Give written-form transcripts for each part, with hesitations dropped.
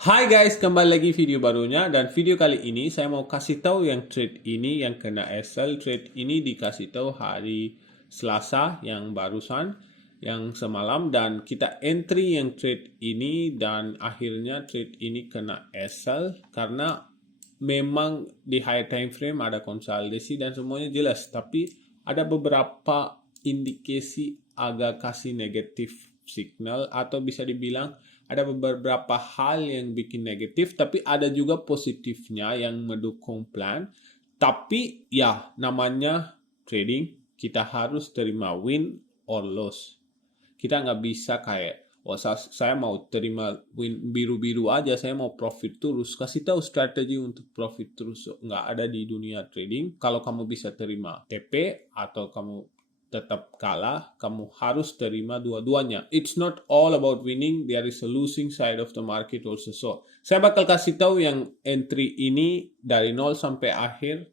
Hai guys, kembali lagi video barunya dan video kali ini saya mau kasih tahu yang trade ini yang kena sell. Trade ini dikasih tahu hari Selasa yang barusan, yang semalam, dan kita entry yang trade ini dan akhirnya trade ini kena sell karena memang di high time frame ada konsolidasi dan semuanya jelas, tapi ada beberapa indikasi agak kasih negatif signal atau bisa dibilang ada beberapa hal yang bikin negatif, tapi ada juga positifnya yang mendukung plan. Tapi ya, namanya trading, kita harus terima win or loss. Kita nggak bisa kayak, oh saya mau terima win biru-biru aja, saya mau profit terus. Kasih tahu strategi untuk profit terus. Nggak ada di dunia trading. Kalau kamu bisa terima TP atau kamu tetap kalah, kamu harus terima dua-duanya. It's not all about winning, there is a losing side of the market also. So, saya bakal kasih tahu yang entry ini dari 0 sampai akhir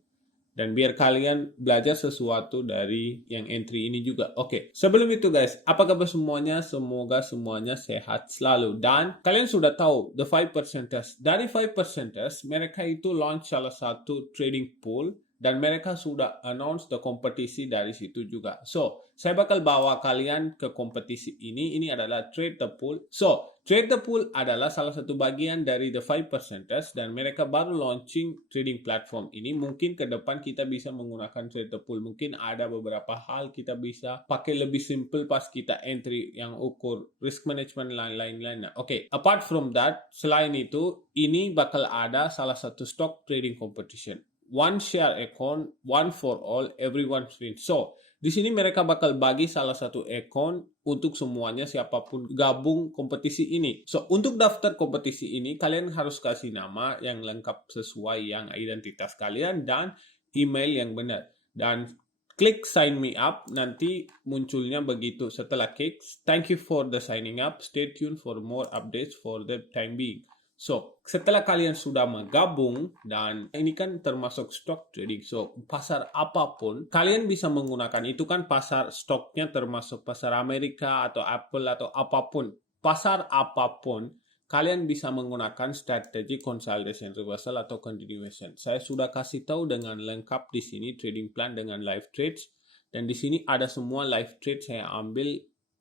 dan biar kalian belajar sesuatu dari yang entry ini juga. Oke, sebelum itu guys, apa kabar semuanya? Semoga semuanya sehat selalu. Dan kalian sudah tahu, the 5%ers. Dari 5%ers, mereka itu launch salah satu trading pool dan mereka sudah announce the kompetisi dari situ juga. So, saya bakal bawa kalian ke kompetisi ini. Ini adalah Trade the Pool. So, Trade the Pool adalah salah satu bagian dari the 5%ers dan mereka baru launching trading platform ini. Mungkin ke depan kita bisa menggunakan Trade the Pool. Mungkin ada beberapa hal kita bisa pakai lebih simple pas kita entry yang ukur risk management lain-lain. Oke, apart from that, selain itu, ini bakal ada salah satu stock trading competition. One share account, one for all, everyone win. So, di sini mereka bakal bagi salah satu account untuk semuanya siapapun gabung kompetisi ini. So, untuk daftar kompetisi ini, kalian harus kasih nama yang lengkap sesuai yang identitas kalian dan email yang benar. Dan klik sign me up, nanti munculnya begitu. Setelah klik, thank you for the signing up. Stay tuned for more updates for the time being. So, setelah kalian sudah menggabung, dan ini kan termasuk stock trading, so pasar apapun, kalian bisa menggunakan, itu kan pasar stoknya termasuk pasar Amerika atau Apple atau apapun. Pasar apapun, kalian bisa menggunakan strategi consolidation, reversal, atau continuation. Saya sudah kasih tahu dengan lengkap di sini trading plan dengan live trades, dan di sini ada semua live trade saya ambil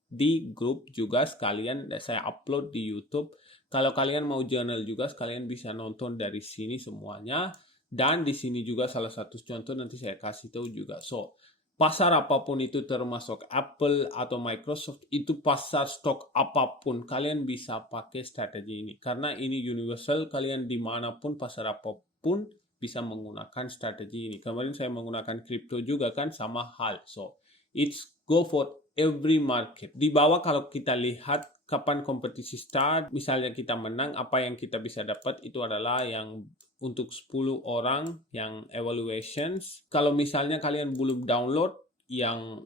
di grup juga sekalian, saya upload di YouTube. Kalau kalian mau journal juga, kalian bisa nonton dari sini semuanya. Dan di sini juga salah satu contoh nanti saya kasih tahu juga. So, pasar apapun itu termasuk Apple atau Microsoft, itu pasar stok apapun, kalian bisa pakai strategi ini. Karena ini universal, kalian dimanapun, pasar apapun bisa menggunakan strategi ini. Kemarin saya menggunakan crypto juga kan, sama hal. So, it's go for every market. Di bawah kalau kita lihat kapan kompetisi start, misalnya kita menang, apa yang kita bisa dapat itu adalah yang untuk 10 orang yang evaluations. Kalau misalnya kalian belum download yang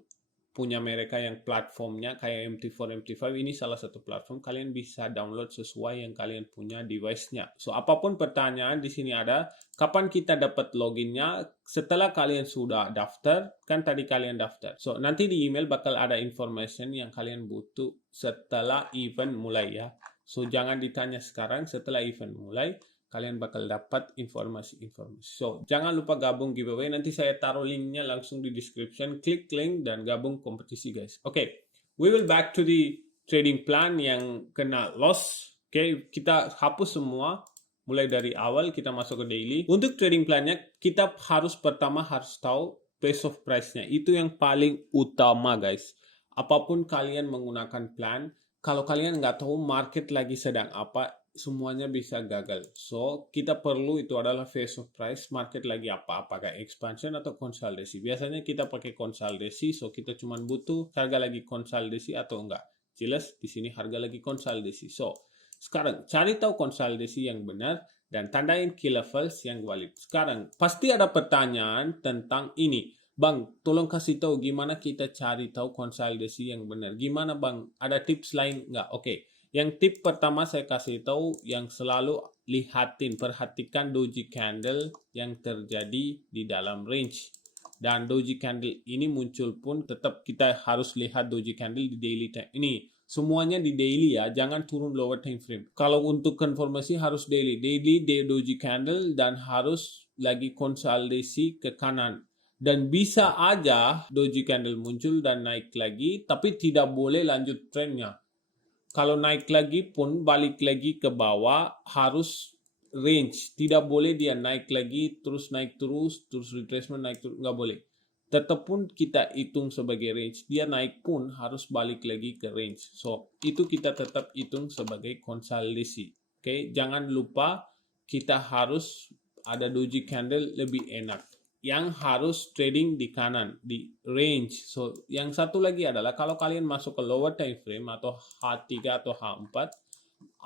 punya mereka yang platformnya kayak MT4, MT5, ini salah satu platform, kalian bisa download sesuai yang kalian punya device-nya. So, apapun pertanyaan di sini ada, kapan kita dapat loginnya? Setelah kalian sudah daftar, kan tadi kalian daftar. So, nanti di email bakal ada information yang kalian butuh setelah event mulai ya. So, jangan ditanya sekarang, setelah event mulai, kalian bakal dapat informasi-informasi. So, jangan lupa gabung giveaway. Nanti saya taruh linknya langsung di description. Klik link dan gabung kompetisi guys. Oke, we will back to the trading plan yang kena loss. Oke, kita hapus semua. Mulai dari awal kita masuk ke daily. Untuk trading plannya, kita pertama harus tahu base of price-nya. Itu yang paling utama guys. Apapun kalian menggunakan plan, kalau kalian nggak tahu market lagi sedang apa, semuanya bisa gagal. So, kita perlu itu adalah phase of price, market lagi apa, apakah expansion atau konsolidasi. Biasanya kita pakai konsolidasi, so kita cuma butuh harga lagi konsolidasi atau enggak. Jelas di sini harga lagi konsolidasi. So, sekarang cari tahu konsolidasi yang benar dan tandain key levels yang valid. Sekarang pasti ada pertanyaan tentang ini. Bang, tolong kasih tahu gimana kita cari tahu konsolidasi yang benar. Gimana bang? Ada tips lain nggak? Oke. Yang tip pertama saya kasih tahu yang selalu perhatikan doji candle yang terjadi di dalam range. Dan doji candle ini muncul pun tetap kita harus lihat doji candle di daily time ini. Semuanya di daily ya, jangan turun lower time frame. Kalau untuk konfirmasi harus daily. Daily doji candle dan harus lagi konsolidasi ke kanan. Dan bisa aja doji candle muncul dan naik lagi, tapi tidak boleh lanjut trennya. Kalau naik lagi pun balik lagi ke bawah harus range. Tidak boleh dia naik lagi terus retracement naik terus, nggak boleh. Tetap pun kita hitung sebagai range, dia naik pun harus balik lagi ke range. So, itu kita tetap hitung sebagai konsolidasi. Oke, jangan lupa kita harus ada doji candle lebih enak. Yang harus trading di kanan, di range. So, yang satu lagi adalah kalau kalian masuk ke lower time frame atau H3 atau H4,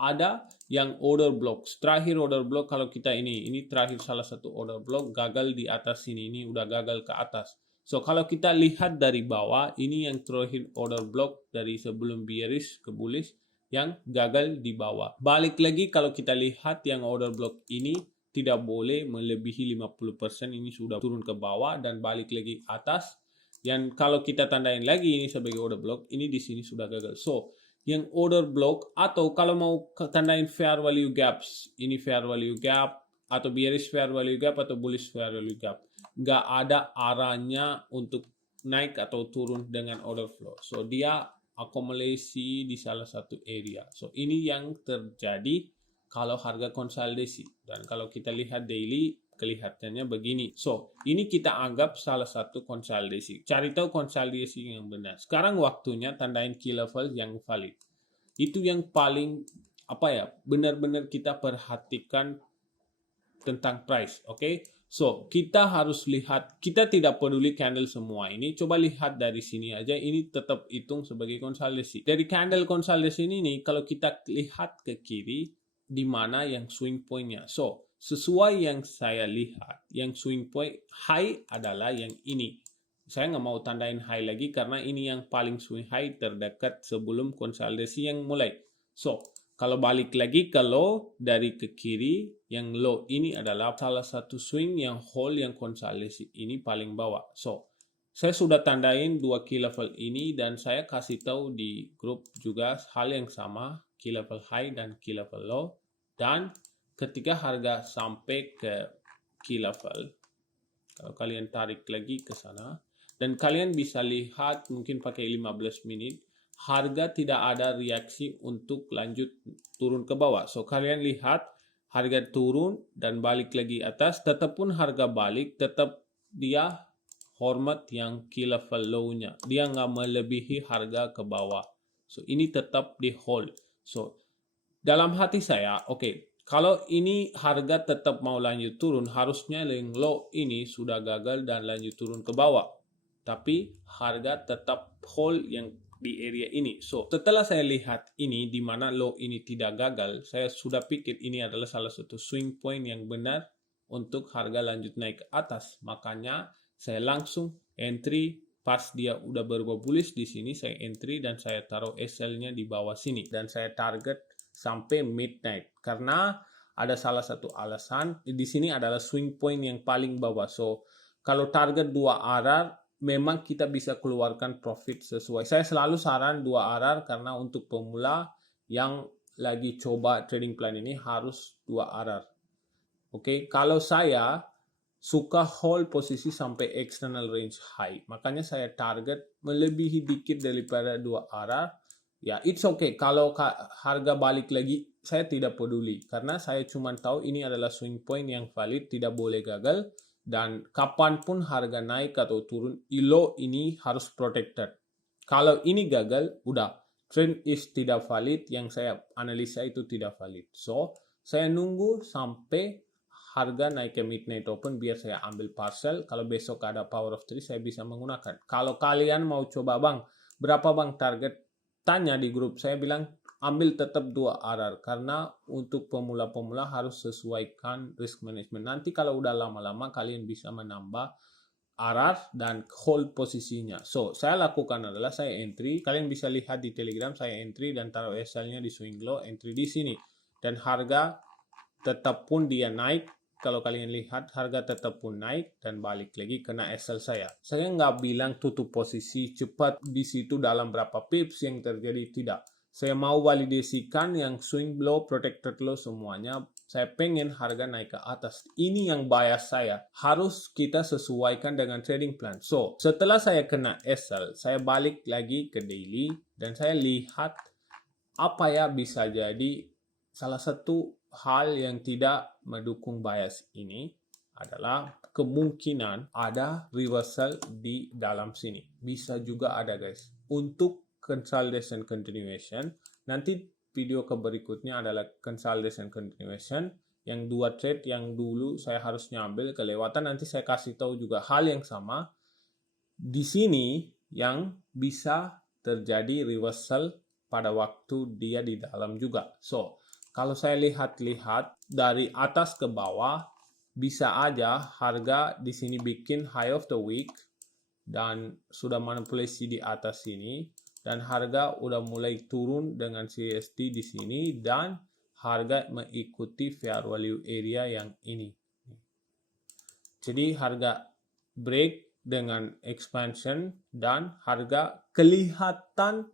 ada yang order blocks. Terakhir order block kalau kita ini terakhir salah satu order block gagal di atas sini, ini udah gagal ke atas. So, kalau kita lihat dari bawah, ini yang terakhir order block dari sebelum bearish ke bullish yang gagal di bawah. Balik lagi kalau kita lihat yang order block ini tidak boleh melebihi 50%, ini sudah turun ke bawah dan balik lagi atas. Yang kalau kita tandain lagi ini sebagai order block, ini di sini sudah gagal. So, yang order block atau kalau mau tandain fair value gaps, ini fair value gap atau bearish fair value gap atau bullish fair value gap. Nggak ada arahnya untuk naik atau turun dengan order flow. So, dia akumulasi di salah satu area. So, ini yang terjadi kalau harga konsolidasi. Dan kalau kita lihat daily, kelihatannya begini. So, ini kita anggap salah satu konsolidasi. Cari tahu konsolidasi yang benar. Sekarang waktunya tandain key level yang valid. Itu yang paling benar-benar kita perhatikan tentang price, oke? So, kita harus lihat, kita tidak peduli candle semua ini, coba lihat dari sini aja, ini tetap hitung sebagai konsolidasi. Dari candle konsolidasi ini, kalau kita lihat ke kiri, di mana yang swing point-nya. So, sesuai yang saya lihat, yang swing point high adalah yang ini. Saya nggak mau tandain high lagi karena ini yang paling swing high terdekat sebelum konsolidasi yang mulai. So, kalau balik lagi ke low dari ke kiri, yang low ini adalah salah satu swing yang hold yang konsolidasi ini paling bawah. So, saya sudah tandain dua key level ini dan saya kasih tahu di grup juga hal yang sama, key level high dan key level low. Dan ketika harga sampai ke key level, kalau kalian tarik lagi ke sana, dan kalian bisa lihat mungkin pakai 15 menit, harga tidak ada reaksi untuk lanjut turun ke bawah. So, kalian lihat harga turun dan balik lagi atas, tetap pun harga balik, tetap dia hormat yang key level low-nya. Dia nggak melebihi harga ke bawah. So, ini tetap di hold. So, dalam hati saya, oke, kalau ini harga tetap mau lanjut turun, harusnya yang low ini sudah gagal dan lanjut turun ke bawah. Tapi harga tetap hold yang di area ini. So, setelah saya lihat ini di mana low ini tidak gagal, saya sudah pikir ini adalah salah satu swing point yang benar untuk harga lanjut naik ke atas. Makanya saya langsung entry pas dia udah berubah bullish di sini, saya entry dan saya taruh SL-nya di bawah sini dan saya target sampai midnight. Karena ada salah satu alasan di sini adalah swing point yang paling bawah. So, kalau target dua arah memang kita bisa keluarkan profit sesuai. Saya selalu saran dua arah karena untuk pemula yang lagi coba trading plan ini harus dua arah. Oke, kalau saya suka hold posisi sampai external range high, makanya saya target melebihi dikit daripada dua arah. Ya, it's okay. Kalau harga balik lagi, saya tidak peduli karena saya cuma tahu ini adalah swing point yang valid, tidak boleh gagal. Dan kapanpun harga naik atau turun, low ini harus protected. Kalau ini gagal, udah. Trend is tidak valid, yang saya analisa itu tidak valid. So, saya nunggu sampai harga naik ke midnight open biar saya ambil parcel. Kalau besok ada power of 3, saya bisa menggunakan. Kalau kalian mau coba bang, berapa bang target? Tanya di grup, saya bilang ambil tetap dua arah karena untuk pemula-pemula harus sesuaikan risk management. Nanti kalau udah lama-lama kalian bisa menambah arah dan hold posisinya. So, saya lakukan adalah saya entry. Kalian bisa lihat di Telegram saya entry dan taruh SL-nya di swing low, entry di sini. Dan harga tetap pun dia naik. Kalau kalian lihat harga tetap pun naik dan balik lagi kena SL saya. Saya nggak bilang tutup posisi cepat di situ dalam berapa pips yang terjadi, tidak. Saya mau validasikan yang swing low, protected low semuanya. Saya pengen harga naik ke atas. Ini yang bias saya. Harus kita sesuaikan dengan trading plan. So, setelah saya kena SL, saya balik lagi ke daily dan saya lihat apa ya bisa jadi salah satu hal yang tidak mendukung bias ini adalah kemungkinan ada reversal di dalam sini. Bisa juga ada guys. Untuk consolidation continuation, nanti video berikutnya adalah consolidation continuation. Yang dua trade yang dulu saya harusnya ambil kelewatan, nanti saya kasih tahu juga hal yang sama. Di sini yang bisa terjadi reversal pada waktu dia di dalam juga. So, kalau saya lihat-lihat dari atas ke bawah, bisa aja harga di sini bikin high of the week dan sudah manipulasi di atas sini dan harga udah mulai turun dengan CSD di sini dan harga mengikuti fair value area yang ini. Jadi harga break dengan expansion dan harga kelihatan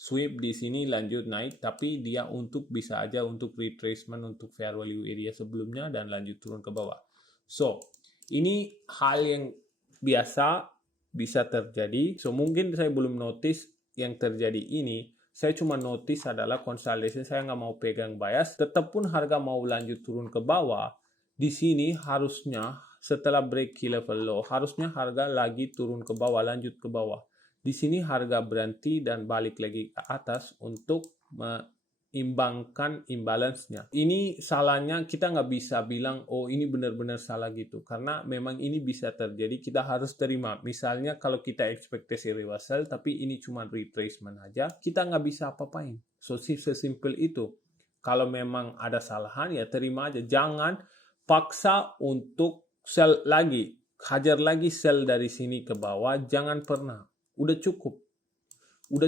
sweep di sini lanjut naik, tapi dia bisa aja untuk retracement untuk fair value area sebelumnya dan lanjut turun ke bawah. So, ini hal yang biasa bisa terjadi. So, mungkin saya belum notice yang terjadi ini. Saya cuma notice adalah consolidation, saya nggak mau pegang bias. Tetap pun harga mau lanjut turun ke bawah, di sini harusnya setelah break key level low, harusnya harga lagi turun ke bawah, lanjut ke bawah. Di sini harga berhenti dan balik lagi ke atas untuk mengimbangkan imbalance-nya. Ini salahnya kita nggak bisa bilang, oh ini benar-benar salah gitu. Karena memang ini bisa terjadi, kita harus terima. Misalnya kalau kita ekspektasi reversal, tapi ini cuma retracement aja, kita nggak bisa apa-apain. So, sesimpel itu. Kalau memang ada salahan, ya terima aja. Jangan paksa untuk sell lagi. Hajar lagi sell dari sini ke bawah, jangan pernah. Udah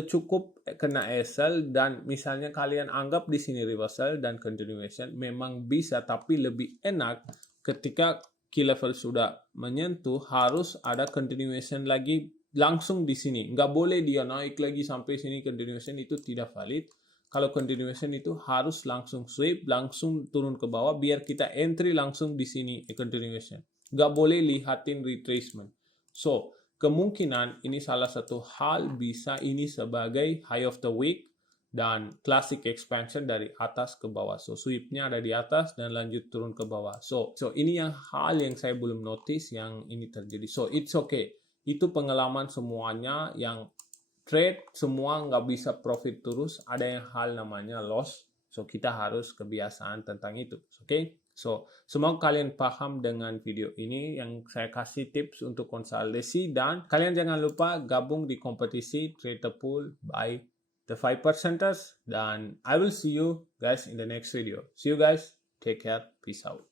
cukup kena SL dan misalnya kalian anggap di sini reversal dan continuation memang bisa, tapi lebih enak ketika key level sudah menyentuh harus ada continuation lagi langsung di sini. Nggak boleh dia naik lagi sampai sini continuation, itu tidak valid. Kalau continuation itu harus langsung sweep, langsung turun ke bawah biar kita entry langsung di sini continuation. Nggak boleh lihatin retracement. So, kemungkinan ini salah satu hal bisa ini sebagai high of the week dan classic expansion dari atas ke bawah. So, sweepnya ada di atas dan lanjut turun ke bawah. So ini yang hal yang saya belum notice yang ini terjadi. So, it's okay. Itu pengalaman semuanya yang trade semua nggak bisa profit terus. Ada yang hal namanya loss. So, kita harus kebiasaan tentang itu. Okay? So, semoga kalian paham dengan video ini yang saya kasih tips untuk konsolidasi dan kalian jangan lupa gabung di kompetisi Trade the Pool by the 5%ers dan I will see you guys in the next video. See you guys. Take care. Peace out.